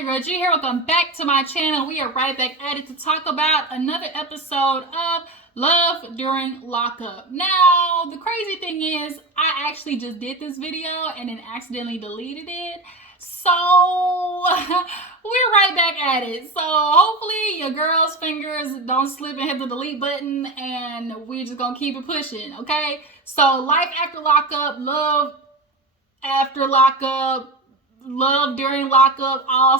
your girl G here. Welcome back to my channel. We are right back at it to talk about another episode of Love During Lockup. Now, the crazy thing is, I actually just did this video and then accidentally deleted it. So, we're right back at it. So, hopefully your girl's fingers don't slip and hit the delete button and we're just gonna keep it pushing, okay? So, life after lockup, love after lockup, love during lockup, all,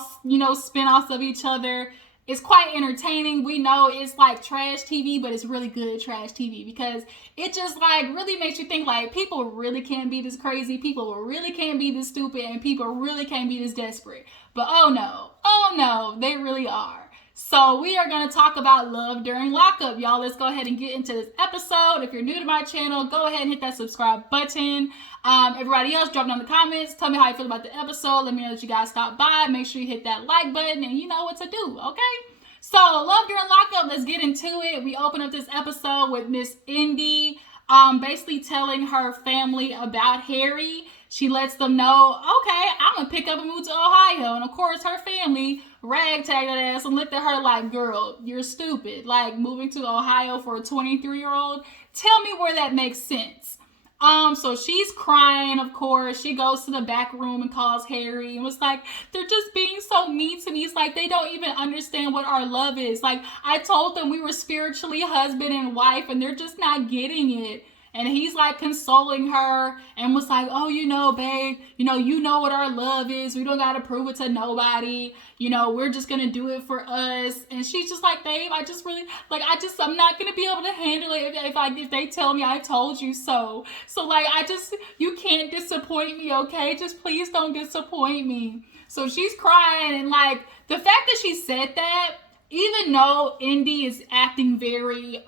spin-offs of each other. It's quite entertaining. We know it's like trash TV, but it's really good trash TV because it just like really makes you think like people really can't be this crazy, people really can't be this stupid, and people really can't be this desperate. But oh no, they really are. So we are going to talk about love during lockup. Y'all, let's go ahead and get into this episode. If you're new to my channel, go ahead and hit that subscribe button. Everybody else, drop down in the comments. Tell me how you feel about the episode. Let me know that you guys stopped by. Make sure you hit that like button and you know what to do, okay? So, love during lockup, let's get into it. We open up this episode with Miss Indy basically telling her family about Harry. She lets them know, okay, I'm going to pick up and move to Ohio. And of course, her family ragtagged that ass and looked at her like, girl, you're stupid. Like, moving to Ohio for a 23-year-old? Tell me where that makes sense. So she's crying, of course. She goes to the back room and calls Harry and was like, they're just being so mean to me. It's like they don't even understand what our love is. Like, I told them we were spiritually husband and wife and they're just not getting it. And he's like consoling her and was like, oh, babe, you know what our love is. We don't got to prove it to nobody. We're just going to do it for us. And she's just like, babe, I'm not going to be able to handle it if they tell me I told you so. So like, you can't disappoint me, okay? Just please don't disappoint me. So she's crying. And like the fact that she said that, even though Indy is acting very,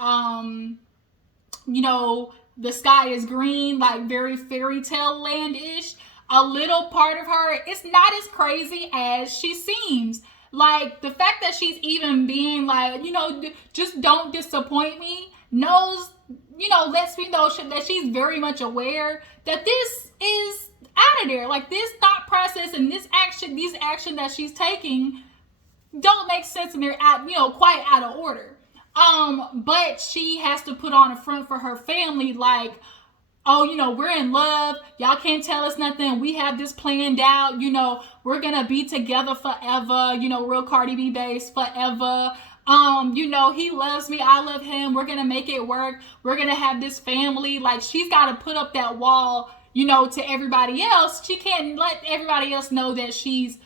the sky is green, like very fairy tale land-ish, a little part of her, it's not as crazy as she seems. Like, the fact that she's even being like, just don't disappoint me, lets me know that she's very much aware that this is out of there. Like, this thought process and these action that she's taking don't make sense and they're quite out of order. But she has to put on a front for her family, like, oh, we're in love. Y'all can't tell us nothing. We have this planned out. We're gonna be together forever. Real Cardi B based forever. He loves me. I love him. We're gonna make it work. We're gonna have this family. Like, she's got to put up that wall, to everybody else. She can't let everybody else know that she's,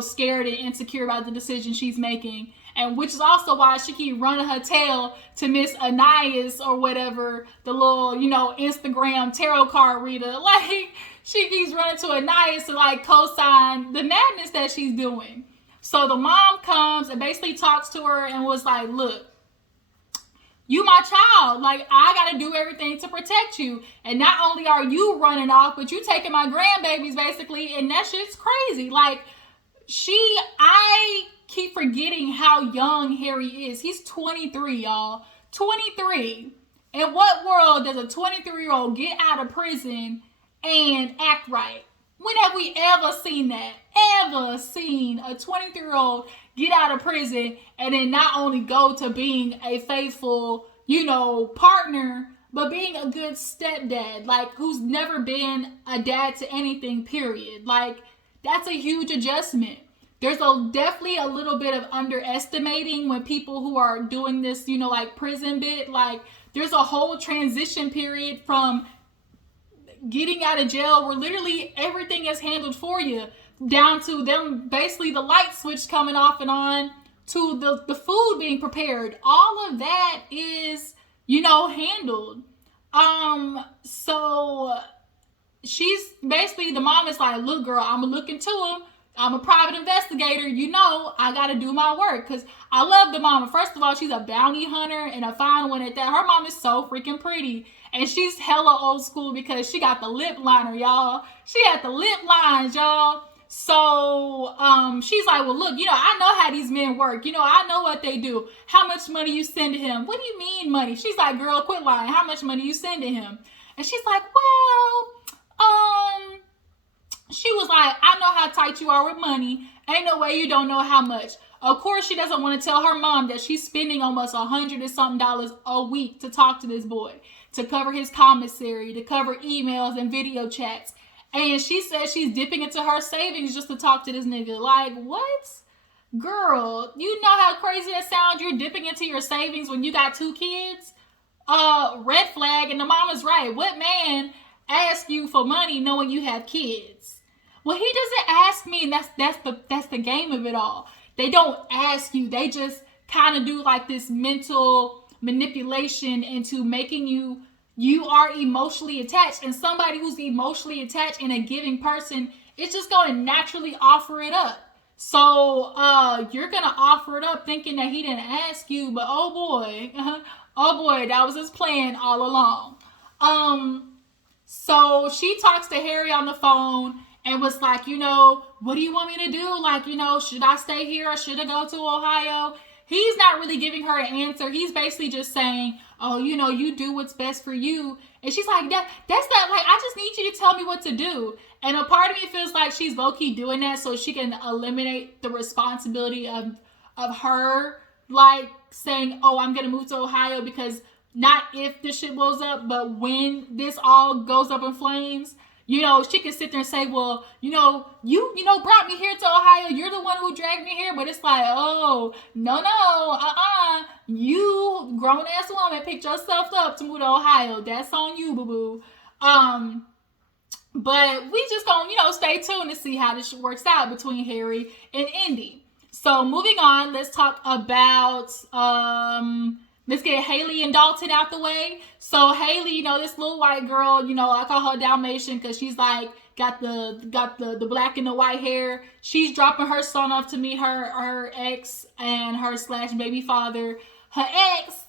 scared and insecure about the decision she's making. And which is also why she keep running her tail to Miss Anais or whatever, the little, Instagram tarot card reader. Like, she keeps running to Anais to like co-sign the madness that she's doing. So the mom comes and basically talks to her and was like, look, you my child. Like, I got to do everything to protect you. And not only are you running off, but you taking my grandbabies basically. And that shit's crazy. Like, I keep forgetting how young Harry is. He's 23, y'all. 23. In what world does a 23-year-old get out of prison and act right? When have we ever seen that? Ever seen a 23-year-old get out of prison and then not only go to being a faithful, partner, but being a good stepdad, like, who's never been a dad to anything, period. Like, that's a huge adjustment. There's definitely a little bit of underestimating when people who are doing this, like prison bit, like there's a whole transition period from getting out of jail where literally everything is handled for you, down to them basically the light switch coming off and on, to the food being prepared. All of that is, handled. So she's basically, the mom is like, look, girl, I'm gonna look into him. I'm a private investigator. I got to do my work because I love the mama. First of all, she's a bounty hunter and a fine one at that. Her mom is so freaking pretty. And she's hella old school because she got the lip liner, y'all. She had the lip lines, y'all. So she's like, well, look, I know how these men work. I know what they do. How much money you send to him? What do you mean money? She's like, girl, quit lying. How much money you send to him? And she's like, well, She was like, I know how tight you are with money. Ain't no way you don't know how much. Of course, she doesn't want to tell her mom that she's spending almost $100 and something a week to talk to this boy, to cover his commissary, to cover emails and video chats. And she says she's dipping into her savings just to talk to this nigga. Like, what? Girl, you know how crazy that sounds? You're dipping into your savings when you got 2 kids? Red flag. And the mama's right. What man asks you for money knowing you have kids? Well, he doesn't ask me, and that's the game of it all. They don't ask you. They just kind of do like this mental manipulation into making you are emotionally attached. And somebody who's emotionally attached in a giving person is just going to naturally offer it up. So you're going to offer it up thinking that he didn't ask you, but oh boy, that was his plan all along. So she talks to Harry on the phone and was like, what do you want me to do? Like, should I stay here or should I go to Ohio? He's not really giving her an answer. He's basically just saying, oh, you do what's best for you. And she's like, that's that, like, I just need you to tell me what to do. And a part of me feels like she's low-key doing that so she can eliminate the responsibility of her, like, saying, oh, I'm going to move to Ohio, because not if this shit blows up, but when this all goes up in flames, she can sit there and say, well, you brought me here to Ohio. You're the one who dragged me here. But it's like, oh, no, you grown-ass woman picked yourself up to move to Ohio. That's on you, boo-boo. But we just gonna, stay tuned to see how this works out between Harry and Indy. So moving on, let's talk about, let's get Haley and Dalton out the way. So Haley, this little white girl, I call her Dalmatian because she's like got the black and the white hair. She's dropping her son off to meet her ex and her / baby father. Her ex,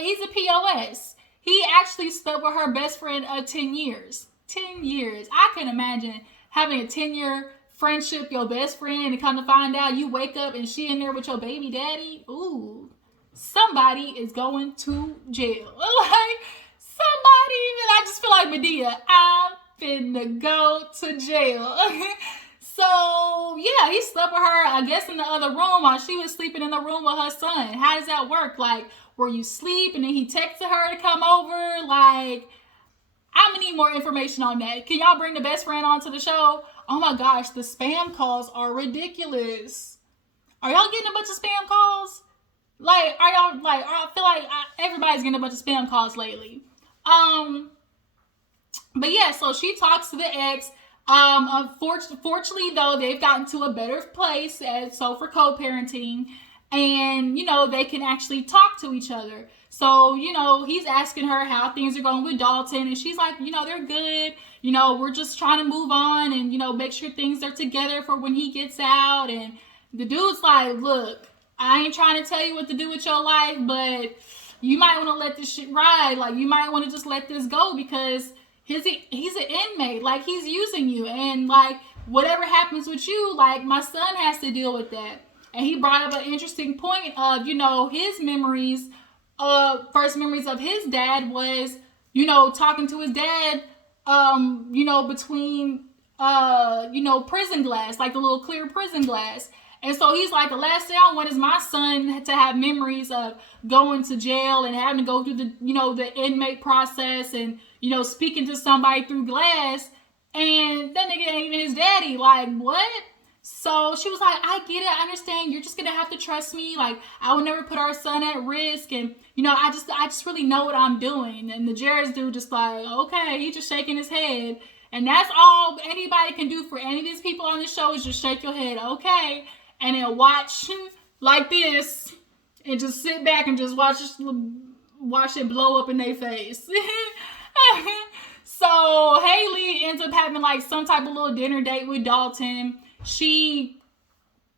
he's a POS. He actually slept with her best friend of 10 years. 10 years. I can imagine having a 10-year friendship, your best friend, and come to find out you wake up and she in there with your baby daddy. Ooh. Somebody is going to jail. Like, somebody, I just feel like Medea. I'm finna go to jail. So, yeah, he slept with her, I guess, in the other room while she was sleeping in the room with her son. How does that work? Like, were you asleep and then he texted her to come over? Like, I'm gonna need more information on that. Can y'all bring the best friend onto the show? Oh my gosh, the spam calls are ridiculous. Are y'all getting a bunch of spam calls? Like, are y'all, like, I feel like everybody's getting a bunch of spam calls lately. But yeah, so she talks to the ex. Unfortunately, though, they've gotten to a better place for co-parenting, and, they can actually talk to each other. So, he's asking her how things are going with Dalton, and she's like, they're good. We're just trying to move on and, make sure things are together for when he gets out. And the dude's like, look, I ain't trying to tell you what to do with your life, but you might want to let this shit ride. Like, you might want to just let this go because he's an inmate. Like, he's using you. And, like, whatever happens with you, like, my son has to deal with that. And he brought up an interesting point of, his memories. First memories of his dad was, talking to his dad, between, prison glass, like the little clear prison glass. And so he's like, the last thing I want is my son to have memories of going to jail and having to go through the, the inmate process and, speaking to somebody through glass. And that nigga ain't even his daddy. Like, what? So she was like, I get it. I understand. You're just going to have to trust me. Like, I would never put our son at risk. And, I just really know what I'm doing. And the Jared's dude just like, okay, he's just shaking his head. And that's all anybody can do for any of these people on the show is just shake your head. Okay. And then watch like this and just sit back and just watch it blow up in their face. So Haley ends up having like some type of little dinner date with Dalton. She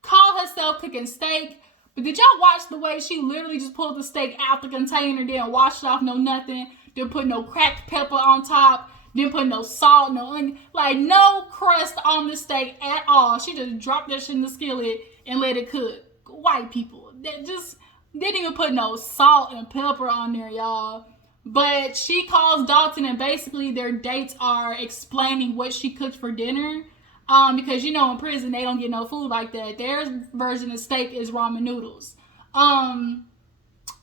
called herself cooking steak, but did y'all watch the way she literally just pulled the steak out the container, didn't wash it off, no nothing, didn't put no cracked pepper on top, didn't put no salt, no onion, like no crust on the steak at all. She just dropped that shit in the skillet and let it cook. White people, that just didn't even put no salt and pepper on there, y'all. But she calls Dalton, and basically their dates are explaining what she cooked for dinner. Because you know in prison they don't get no food like that. Their version of steak is ramen noodles.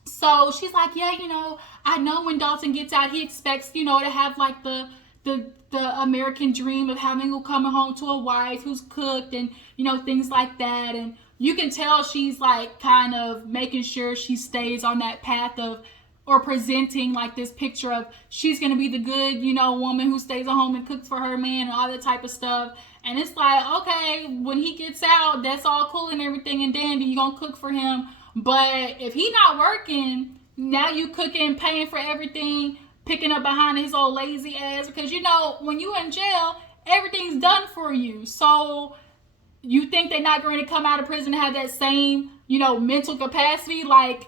So she's like, yeah, you know, I know when Dalton gets out, he expects, you know, to have like the American dream of having coming home to a wife who's cooked and, you know, things like that. And you can tell she's like kind of making sure she stays on that path of, or presenting like this picture of she's gonna be the good, you know, woman who stays at home and cooks for her man and all that type of stuff. And it's like, okay, when he gets out, that's all cool and everything and dandy. You gonna cook for him, but if he not working, now you cooking, paying for everything, picking up behind his old lazy ass. Because you know when you in jail, everything's done for you. So you think they're not going to come out of prison and have that same, you know, mental capacity? Like,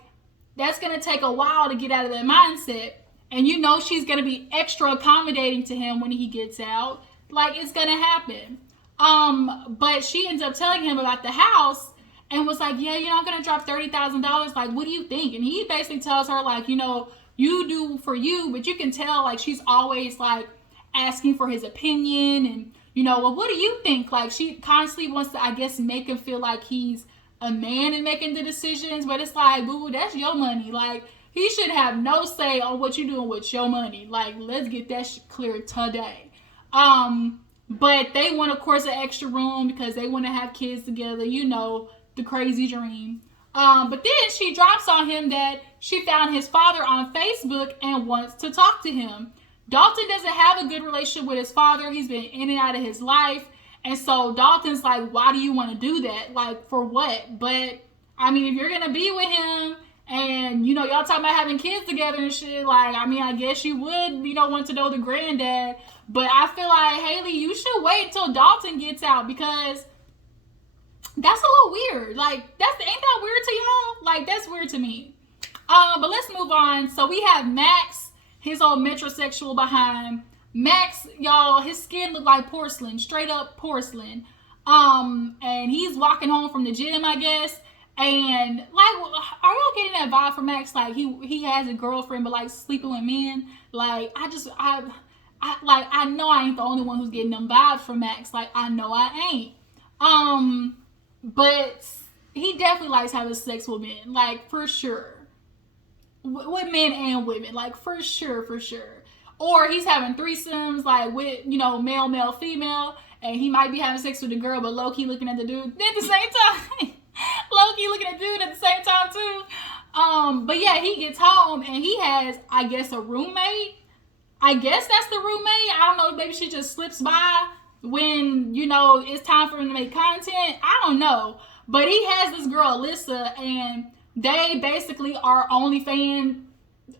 that's going to take a while to get out of that mindset. And you know she's going to be extra accommodating to him when he gets out. Like, it's going to happen. But she ends up telling him about the house and was like, yeah, you know, I'm going to drop $30,000. Like, what do you think? And he basically tells her, like, you know, you do for you, but you can tell, like, she's always, like, asking for his opinion and, you know, well, what do you think? Like, she constantly wants to, I guess, make him feel like he's a man in making the decisions, but it's like, boo, that's your money. Like, he should have no say on what you're doing with your money. Like, let's get that shit clear today. But they want, of course, an extra room because they want to have kids together, you know, the crazy dream. But then she drops on him that she found his father on Facebook and wants to talk to him. Dalton doesn't have a good relationship with his father. He's been in and out of his life. And so Dalton's like, why do you want to do that? Like, for what? But, I mean, if you're going to be with him and, you know, y'all talking about having kids together and shit, like, I mean, I guess you would, you know, want to know the granddad. But I feel like, Haley, you should wait until Dalton gets out because that's a little weird. Like, ain't that weird to y'all? Like, that's weird to me. But let's move on. So we have Max, his old metrosexual behind. Max, y'all, his skin looked like porcelain, straight up porcelain. And he's walking home from the gym, I guess. And like, are y'all getting that vibe from Max? Like he has a girlfriend, but like sleeping with men. Like I know I ain't the only one who's getting them vibes from Max. Like I know I ain't. But he definitely likes having sex with men, like for sure. With men and women, like for sure. Or he's having threesomes, like with, you know, male, female, and he might be having sex with a girl, but low-key looking at the dude at the same time. Low-key looking at the dude at the same time too. But yeah, he gets home and he has, I guess, a roommate. I guess that's the roommate. I don't know, maybe she just slips by when, you know, it's time for him to make content. I don't know. But he has this girl, Alyssa, and they basically are OnlyFans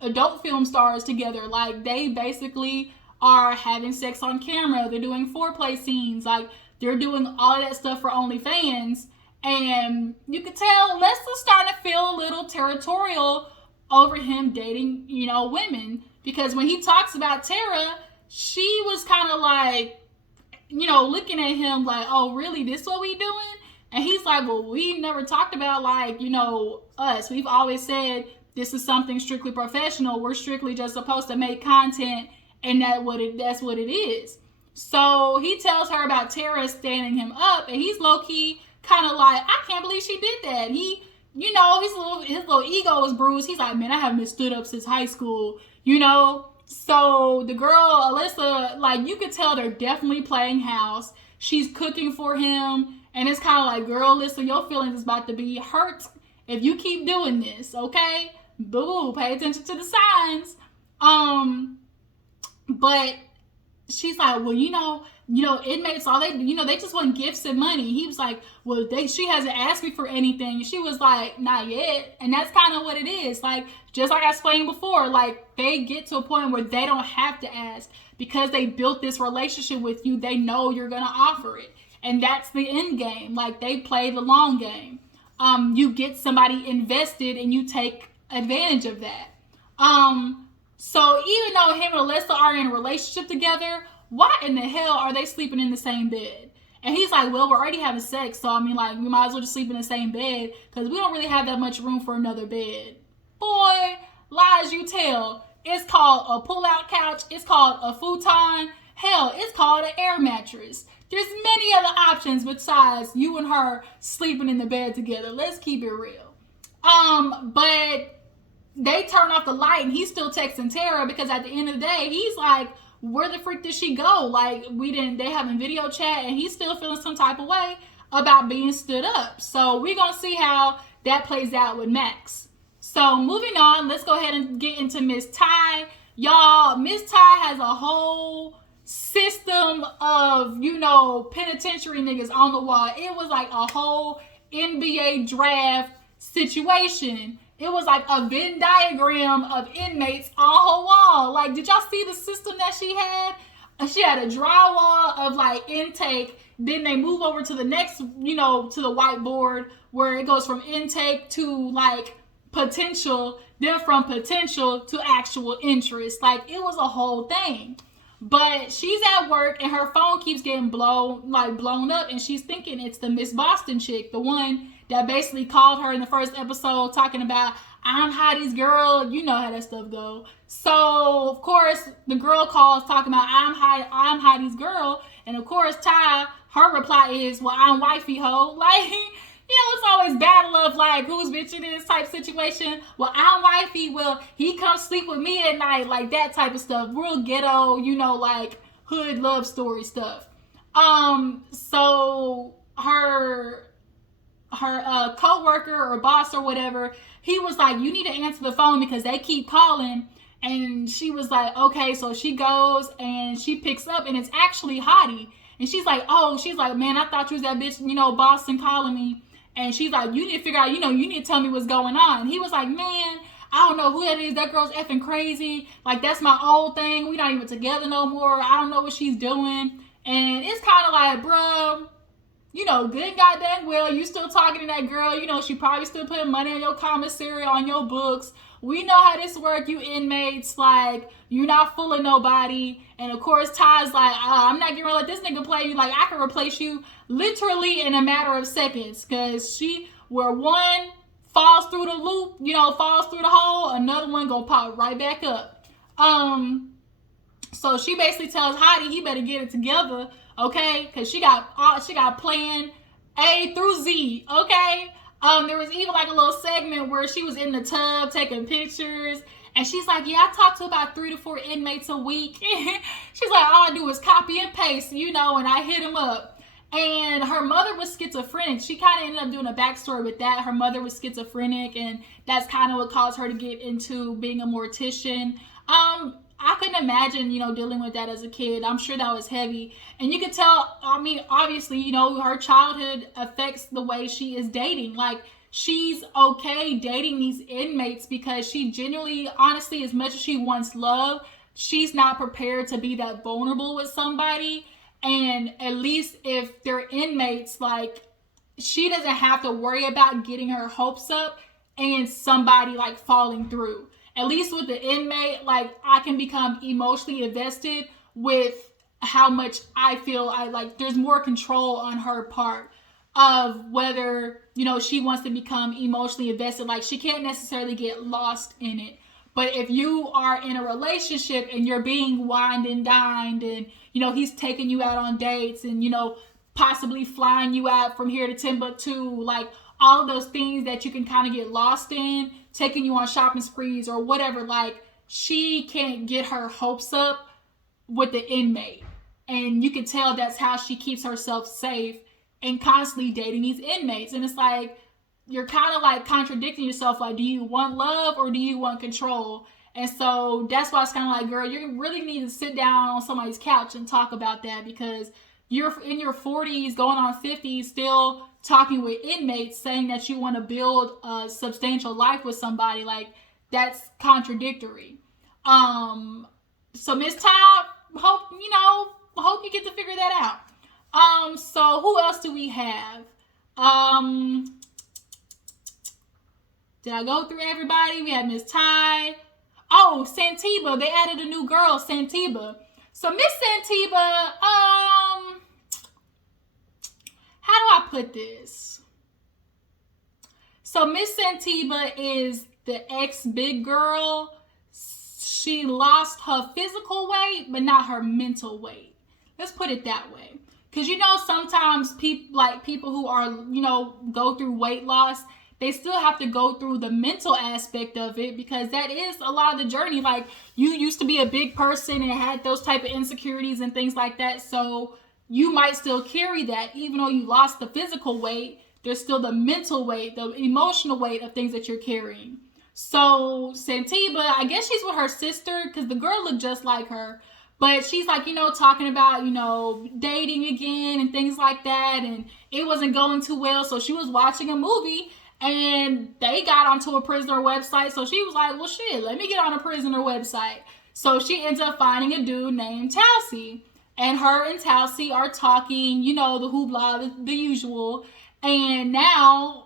adult film stars together. Like, they basically are having sex on camera. They're doing foreplay scenes. Like, they're doing all of that stuff for OnlyFans. And you can tell Lester's starting to feel a little territorial over him dating, you know, women. Because when he talks about Tara, she was kind of like, you know, looking at him like, oh, really? This what we doing? And he's like, well, we never talked about, like, you know, us. We've always said this is something strictly professional. We're strictly just supposed to make content, and that's what it is. So he tells her about Tara standing him up, and he's low-key kind of like, I can't believe she did that. He, you know, his little ego is bruised. He's like, man, I haven't been stood up since high school, you know? So the girl, Alyssa, like, you could tell they're definitely playing house. She's cooking for him, and it's kind of like, girl, Alyssa, your feelings is about to be hurt if you keep doing this, okay? Boo, pay attention to the signs. But she's like, well, you know, inmates, all they, you know, they just want gifts and money. He was like, well, she hasn't asked me for anything. She was like, not yet. And that's kind of what it is. Like, just like I explained before, like, they get to a point where they don't have to ask because they built this relationship with you. They know you're going to offer it. And that's the end game. Like, they play the long game. You get somebody invested and you take advantage of that. So even though him and Alyssa are in a relationship together, why in the hell are they sleeping in the same bed? And he's like, well, we're already having sex, so I mean, like, we might as well just sleep in the same bed because we don't really have that much room for another bed. Boy, lies you tell. It's called a pull-out couch. It's called a futon. Hell, it's called an air mattress. There's many other options besides you and her sleeping in the bed together. Let's keep it real. But they turn off the light and he's still texting Tara because at the end of the day, he's like, where the freak did she go? Like, they having video chat and he's still feeling some type of way about being stood up. So we're going to see how that plays out with Max. So moving on, let's go ahead and get into Miss Ty. Y'all, Miss Ty has a whole system of, penitentiary niggas on the wall. It was like a whole NBA draft situation. It was like a Venn diagram of inmates on her wall. Like, did y'all see the system that she had? She had a drywall of like intake. Then they move over to the next, to the whiteboard where it goes from intake to like potential, then from potential to actual interest. Like, it was a whole thing. But she's at work and her phone keeps getting blown up, and she's thinking it's the Miss Boston chick, the one that basically called her in the first episode talking about, I'm Heidi's girl. You know how that stuff go. So of course the girl calls talking about I'm Heidi's girl, and of course Ty, her reply is, well, I'm wifey ho. Like, it's always battle of like whose bitch it is type situation. Well, I'm wifey. Well, he comes sleep with me at night, like that type of stuff. Real ghetto, like hood love story stuff. So her co-worker or boss or whatever, he was like, you need to answer the phone because they keep calling. And she was like, okay. So she goes and she picks up, and it's actually Hottie. And she's like, man, I thought you was that bitch, Boston calling me. And she's like, you need to figure out, you need to tell me what's going on. And he was like, man, I don't know who that is. That girl's effing crazy. Like, that's my old thing. We not even together no more. I don't know what she's doing. And it's kind of like, bro, good goddamn well, you still talking to that girl. She probably still putting money on your commissary, on your books. We know how this work, you inmates. Like, you're not fooling nobody. And of course, Ty's like, I'm not gonna let this nigga play you. Like, I can replace you literally in a matter of seconds. Because where one falls through the loop, falls through the hole, another one gonna pop right back up. So she basically tells Heidi he better get it together, okay? Because she got plan A through Z, okay? There was even like a little segment where she was in the tub taking pictures, and she's like, yeah, I talk to about 3 to 4 inmates a week. She's like, all I do is copy and paste, and I hit them up. And her mother was schizophrenic. She kind of ended up doing a backstory with that. Her mother was schizophrenic, and that's kind of what caused her to get into being a mortician. I couldn't imagine, dealing with that as a kid. I'm sure that was heavy. And you could tell, obviously, her childhood affects the way she is dating. Like, she's okay dating these inmates because she genuinely, honestly, as much as she wants love, she's not prepared to be that vulnerable with somebody. And at least if they're inmates, like, she doesn't have to worry about getting her hopes up and somebody, like, falling through. At least with the inmate, like, I can become emotionally invested with how much I feel there's more control on her part of whether, she wants to become emotionally invested. Like, she can't necessarily get lost in it. But if you are in a relationship and you're being wined and dined and, he's taking you out on dates and, possibly flying you out from here to Timbuktu, like, all of those things that you can kind of get lost in, taking you on shopping sprees or whatever, like, she can't get her hopes up with the inmate. And you can tell that's how she keeps herself safe and constantly dating these inmates. And it's like, you're kind of like contradicting yourself. Like, do you want love or do you want control? And so that's why it's kind of like, girl, you really need to sit down on somebody's couch and talk about that, because you're in your 40s, going on 50s, still talking with inmates, saying that you want to build a substantial life with somebody. Like, that's contradictory. So Miss Ty, hope you get to figure that out. So who else do we have? Did I go through everybody? We have Miss Ty. Oh, Santiba. They added a new girl, Santiba. So Miss Santiba, how do I put this? So Miss Santiba is the ex-big girl. she lost her physical weight, but not her mental weight. Let's put it that way. Because, sometimes people who are, go through weight loss, they still have to go through the mental aspect of it, because that is a lot of the journey. Like, you used to be a big person and had those type of insecurities and things like that. So you might still carry that. Even though you lost the physical weight, there's still the mental weight, the emotional weight of things that you're carrying. So Santiba, I guess she's with her sister, because the girl looked just like her. But she's like, talking about, dating again and things like that. And it wasn't going too well. So she was watching a movie and they got onto a prisoner website. So she was like, well, shit, let me get on a prisoner website. So she ends up finding a dude named Talcy. And her and Talcy are talking, the hoopla, the usual. And now,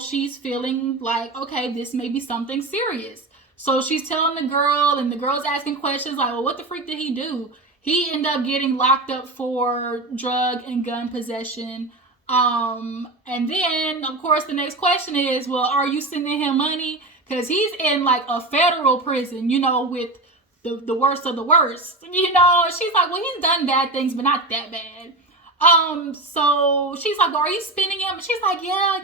she's feeling like, okay, this may be something serious. So she's telling the girl, and the girl's asking questions like, well, what the freak did he do? He ended up getting locked up for drug and gun possession. And then, of course, the next question is, well, are you sending him money? Because he's in like a federal prison, with the worst of the worst, And she's like, well, he's done bad things, but not that bad. So she's like, well, are you spending him? She's like, yeah,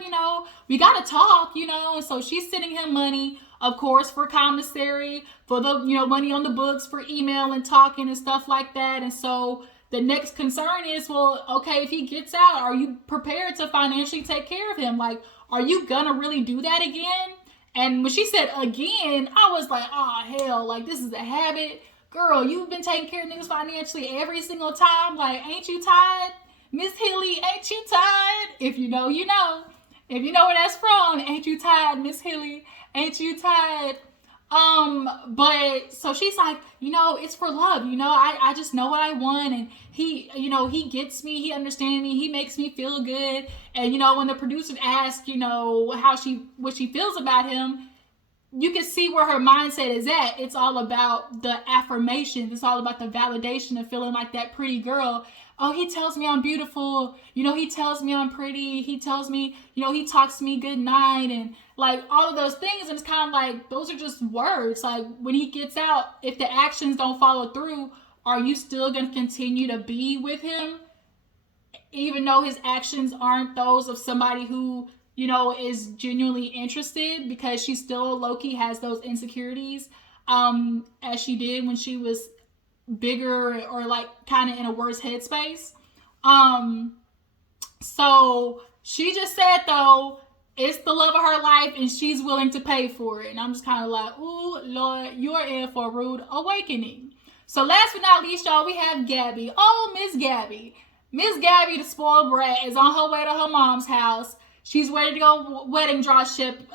we got to talk, And so she's sending him money, of course, for commissary, for the, money on the books, for email and talking and stuff like that. And so the next concern is, well, okay, if he gets out, are you prepared to financially take care of him? Like, are you gonna really do that again? And when she said again, I was like, oh, hell, like, this is a habit. Girl, you've been taking care of niggas financially every single time. Like, ain't you tired? Miss Hilly, ain't you tired? If you know, you know. If you know where that's from, ain't you tired, Miss Hilly? Ain't you tired? But so she's like, it's for love. I just know what I want. And he, he gets me, he understands me, he makes me feel good. And, when the producer asked, what she feels about him, you can see where her mindset is at. It's all about the affirmations. It's all about the validation of feeling like that pretty girl. Oh, he tells me I'm beautiful. He tells me I'm pretty. He tells me, he talks to me good night and like all of those things. And it's kind of like, those are just words. Like when he gets out, if the actions don't follow through, are you still going to continue to be with him? Even though his actions aren't those of somebody who, is genuinely interested, because she still low-key has those insecurities, as she did when she was bigger or like kind of in a worse headspace. So she just said, though, it's the love of her life and she's willing to pay for it. And I'm just kind of like, ooh, Lord, you're in for a rude awakening. So last but not least, y'all, we have Gabby. Oh, Miss Gabby. Miss Gabby, the spoiled brat, is on her way to her mom's house. She's ready to go wedding dress shopping,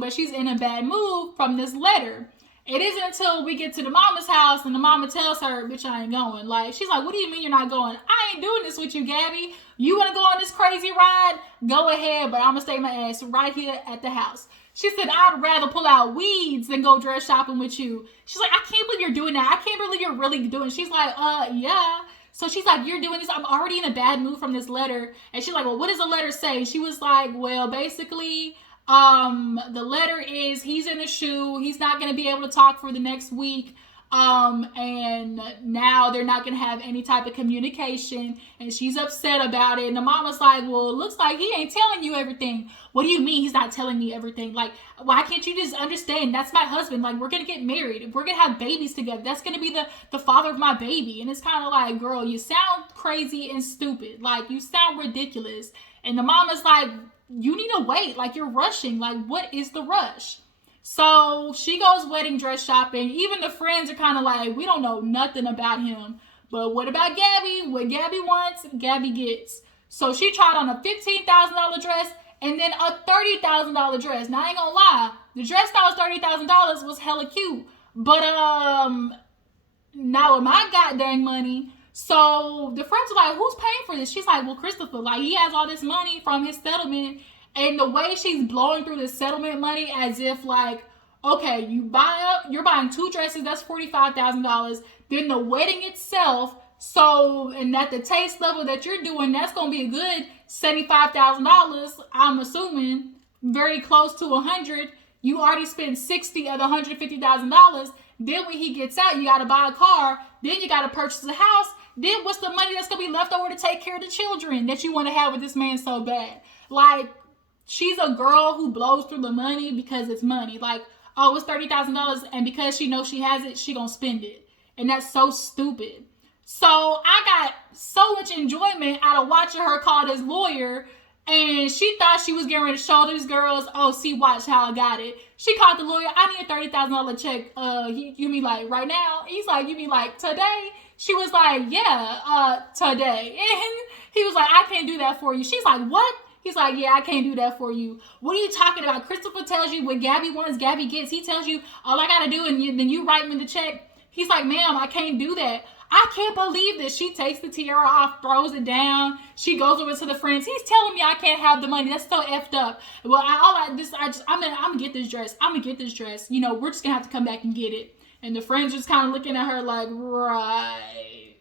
but she's in a bad mood from this letter. It isn't until we get to the mama's house and the mama tells her, bitch, I ain't going. Like, she's like, what do you mean you're not going? I ain't doing this with you, Gabby. You want to go on this crazy ride? Go ahead, but I'm going to stay my ass right here at the house. She said, I'd rather pull out weeds than go dress shopping with you. She's like, I can't believe you're doing that. I can't believe you're really doing it. She's like, yeah. So she's like, you're doing this. I'm already in a bad mood from this letter. And she's like, well, what does the letter say? She was like, well, basically, the letter is he's in a shoe. He's not going to be able to talk for the next week. And now they're not going to have any type of communication. And she's upset about it. And the mama's like, well, it looks like he ain't telling you everything. What do you mean he's not telling me everything? Like, why can't you just understand? That's my husband. Like, we're going to get married. We're going to have babies together. That's going to be the father of my baby. And it's kind of like, girl, you sound crazy and stupid. Like, you sound ridiculous. And the mama's like, you need to wait. Like, you're rushing. Like, what is the rush? So she goes wedding dress shopping. Even the friends are kind of like, we don't know nothing about him. But what about Gabby? What Gabby wants, Gabby gets. So she tried on a $15,000 dress and then a $30,000 dress. Now, I ain't gonna lie. The dress that was $30,000 was hella cute. But, not with my goddamn money. So the friends are like, who's paying for this? She's like, well, Christopher, like, he has all this money from his settlement. And the way she's blowing through the settlement money as if like, okay, you're buying 2 dresses, that's $45,000. Then the wedding itself, so, and at the taste level that you're doing, that's going to be a good $75,000. I'm assuming very close to 100. You already spent $60 of the $150,000. Then when he gets out, you got to buy a car. Then you got to purchase a house. Then what's the money that's going to be left over to take care of the children that you want to have with this man so bad? Like, she's a girl who blows through the money because it's money. Like, oh, it's $30,000, and because she knows she has it, she gonna spend it. And that's so stupid. So I got so much enjoyment out of watching her call this lawyer, and she thought she was getting ready to show these girls, oh, see, watch how I got it. She called the lawyer, I need a $30,000 check. You mean like right now? He's like, you mean like today? She was like, yeah, today. And he was like, I can't do that for you. She's like, what? He's like, yeah, I can't do that for you. What are you talking about? Christopher tells you what Gabby wants, Gabby gets. He tells you, all I got to do, and then you write me the check. He's like, ma'am, I can't do that. I can't believe this. She takes the tiara off, throws it down. She goes over to the friends. He's telling me I can't have the money. That's so effed up. Well, I'm going to get this dress. I'm going to get this dress. You know, we're just going to have to come back and get it. And the friends just kind of looking at her like, right.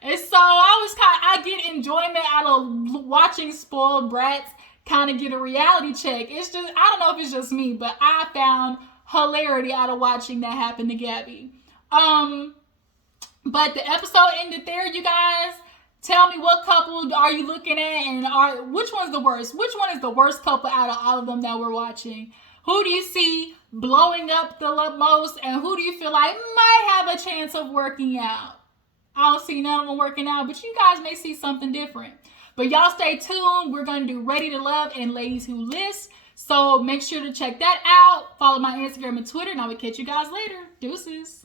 And so I get enjoyment out of watching spoiled brats kind of get a reality check. It's just, I don't know if it's just me, but I found hilarity out of watching that happen to Gabby. But the episode ended there, you guys. Tell me, what couple are you looking at, and which one's the worst? Which one is the worst couple out of all of them that we're watching? Who do you see blowing up the most, and who do you feel like might have a chance of working out? I don't see none of them working out, but you guys may see something different. But y'all stay tuned. We're going to do Ready to Love and Ladies Who List. So make sure to check that out. Follow my Instagram and Twitter, and I will catch you guys later. Deuces.